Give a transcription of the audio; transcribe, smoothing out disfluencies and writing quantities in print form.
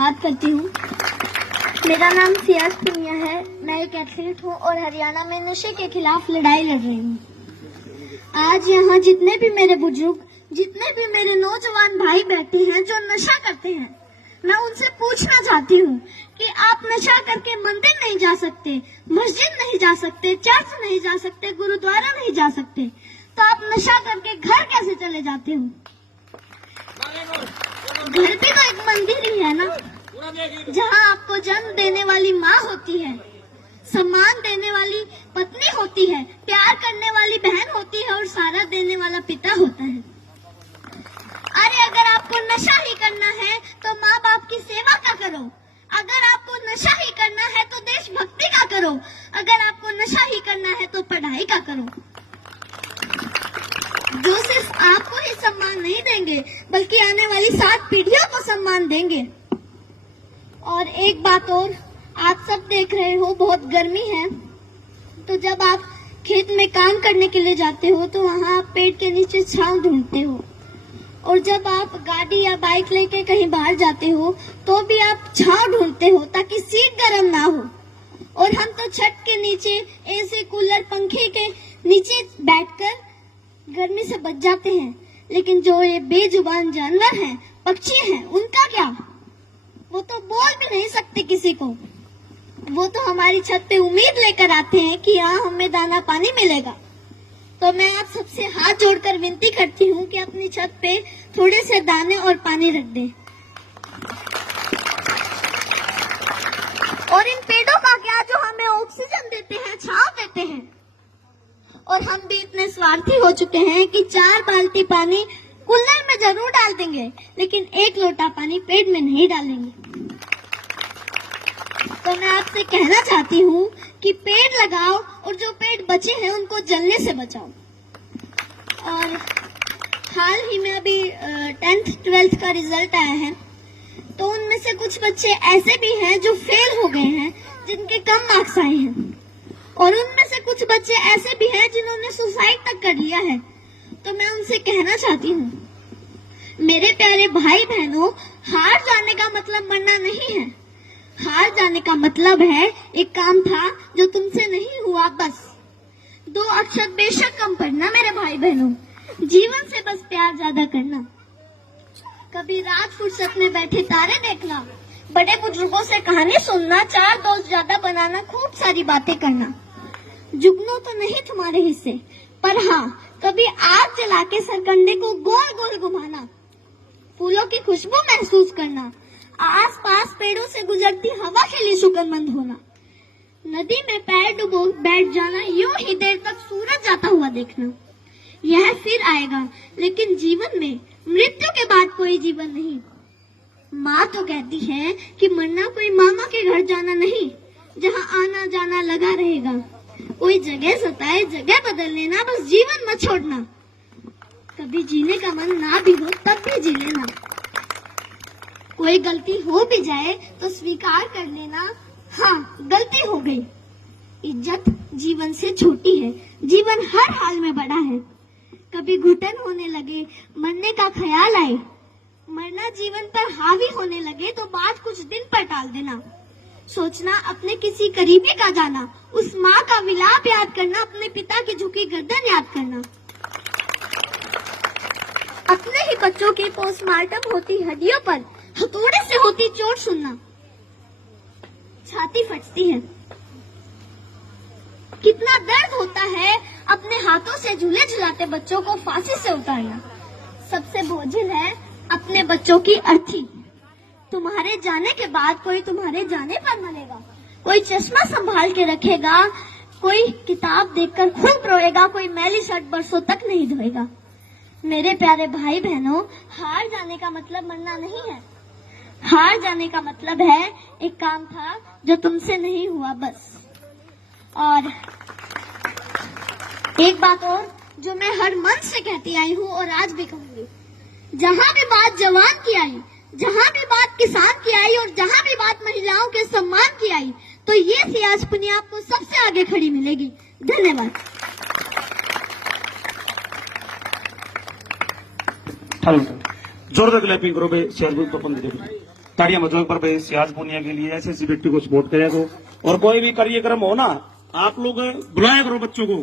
धन्यवाद करती हूँ। मेरा नाम सियाज पुनिया है। मैं एक एथलीट हूँ और हरियाणा में नशे के खिलाफ लड़ाई लड़ रही हूँ। आज यहाँ जितने भी मेरे बुजुर्ग, जितने भी मेरे नौजवान भाई बैठे हैं जो नशा करते हैं, मैं उनसे पूछना चाहती हूँ कि आप नशा करके मंदिर नहीं जा सकते, मस्जिद नहीं जा सकते, चर्च नहीं जा सकते, गुरुद्वारा नहीं जा सकते, तो आप नशा करके घर कैसे चले जाते हो? घर भी तो एक मंदिर ही है ना, जहाँ आपको जन्म देने वाली माँ होती है, सम्मान देने वाली पत्नी होती है, प्यार करने वाली बहन होती है और सहारा देने वाला पिता होता है। अरे अगर आपको नशा ही करना है तो माँ बाप की सेवा का करो। अगर आपको नशा ही करना है तो देशभक्ति का करो। अगर आपको नशा ही करना है तो पढ़ाई का करो। जो सिर्फ आपको ही सम्मान नहीं देंगे बल्कि आने वाली 7 पीढ़ियों को सम्मान देंगे। और एक बात और, आप सब देख रहे हो बहुत गर्मी है, तो जब आप खेत में काम करने के लिए जाते हो तो वहाँ आप पेड़ के नीचे छांव ढूंढते हो, और जब आप गाड़ी या बाइक लेके कहीं बाहर जाते हो तो भी आप छांव ढूंढते हो ताकि सीट गर्म ना हो। और हम तो छत के नीचे एसी, कूलर, पंखे के नीचे बैठकर गर्मी से बच जाते हैं। लेकिन जो ये बेजुबान जानवर हैं, पक्षी हैं, उनका क्या? वो तो बोल भी नहीं सकते किसी को। वो तो हमारी छत पे उम्मीद लेकर आते हैं कि यहाँ हमें दाना पानी मिलेगा। तो मैं आप सबसे हाथ जोड़कर विनती करती हूँ कि अपनी छत पे थोड़े से दाने और पानी रख दें। और इन पेड़ों का क्या जो हमें ऑक्सीजन देते हैं, छांव देते हैं। और हम भी इतने स्वार्थी हो चुके हैं कि 4 बाल्टी पानी कूलर में जरूर डाल देंगे, लेकिन 1 लोटा पानी पेड़ में नहीं डालेंगे। तो मैं आपसे कहना चाहती हूँ कि पेड़ लगाओ और जो पेड़ बचे हैं उनको जलने से बचाओ। और हाल ही में अभी 10th 12th का रिजल्ट आया है, तो उनमें से कुछ बच्चे ऐसे भी हैं जो फेल हो गए हैं, जिनके कम मार्क्स आए हैं, और उनमें से कुछ बच्चे ऐसे भी हैं जिन्होंने सुसाइड तक कर लिया है। तो मैं उनसे कहना चाहती हूँ, मेरे प्यारे भाई बहनों, हार जाने का मतलब मरना नहीं है। हार जाने का मतलब है एक काम था जो तुमसे नहीं हुआ, बस 2 अक्षर बेशक कम पढ़ना। मेरे भाई बहनों, जीवन से बस प्यार ज्यादा करना। कभी रात फुर्सत में बैठे तारे देखना, बड़े बुजुर्गों से कहानी सुनना, 4 दोस्त ज्यादा बनाना, खूब सारी बातें करना। जुगनू तो नहीं तुम्हारे हिस्से, पर हाँ, कभी आग जला के सरकंडे को गोल गोल घुमाना, फूलों की खुशबू महसूस करना, आसपास पेड़ों से गुजरती हवा के लिए शुक्रमंद होना, नदी में पैर डुबो बैठ जाना, यूं ही देर तक सूरज जाता हुआ देखना। यह फिर आएगा, लेकिन जीवन में मृत्यु के बाद कोई जीवन नहीं। माँ तो कहती है कि मरना कोई मामा के घर जाना नहीं, जहाँ आना जाना लगा रहेगा। कोई जगह सताए, जगह बदल लेना, बस जीवन मत छोड़ना। कभी जीने का मन ना भी हो तब भी जी लेना। कोई गलती हो भी जाए तो स्वीकार कर लेना, हाँ गलती हो गई। इज्जत जीवन से छोटी है, जीवन हर हाल में बड़ा है। कभी घुटन होने लगे, मरने का ख्याल आए, मरना जीवन पर हावी होने लगे तो बात कुछ दिन पर टाल देना। सोचना अपने किसी करीबी का जाना, उस माँ का विलाप याद करना, अपने पिता की झुकी गर्दन याद करना। अपने ही बच्चों की पोस्टमार्टम होती हड्डियों पर हथौड़े से होती चोट सुनना, छाती फटती है। कितना दर्द होता है अपने हाथों से झूले झुलाते बच्चों को फांसी से उतारना। सबसे बोझिल है अपने बच्चों की अर्थी। तुम्हारे जाने के बाद कोई तुम्हारे जाने पर मरेगा, कोई चश्मा संभाल के रखेगा, कोई किताब देखकर खूब रोएगा, कोई मैली शर्ट बरसों तक नहीं धोएगा। मेरे प्यारे भाई बहनों, हार जाने का मतलब मरना नहीं है। हार जाने का मतलब है एक काम था जो तुमसे नहीं हुआ, बस। और एक बात और जो मैं हर मन से कहती आई हूँ और आज भी कहूंगी, जहाँ भी बात जवान की आई, जहाँ भी बात किसान की आई और जहाँ भी बात महिलाओं के सम्मान की आई, तो ये सियाज पुनिया आपको सबसे आगे खड़ी मिलेगी। धन्यवाद। जोरदार क्लैपिंग करो बे, सियाज पुनिया तो ताड़ियां बजाओ पर भाई सियाज पुनिया के लिए ऐसे व्यक्ति को सपोर्ट करेगा। और कोई भी कार्यक्रम हो ना, आप लोग बुलाया करो बच्चों को।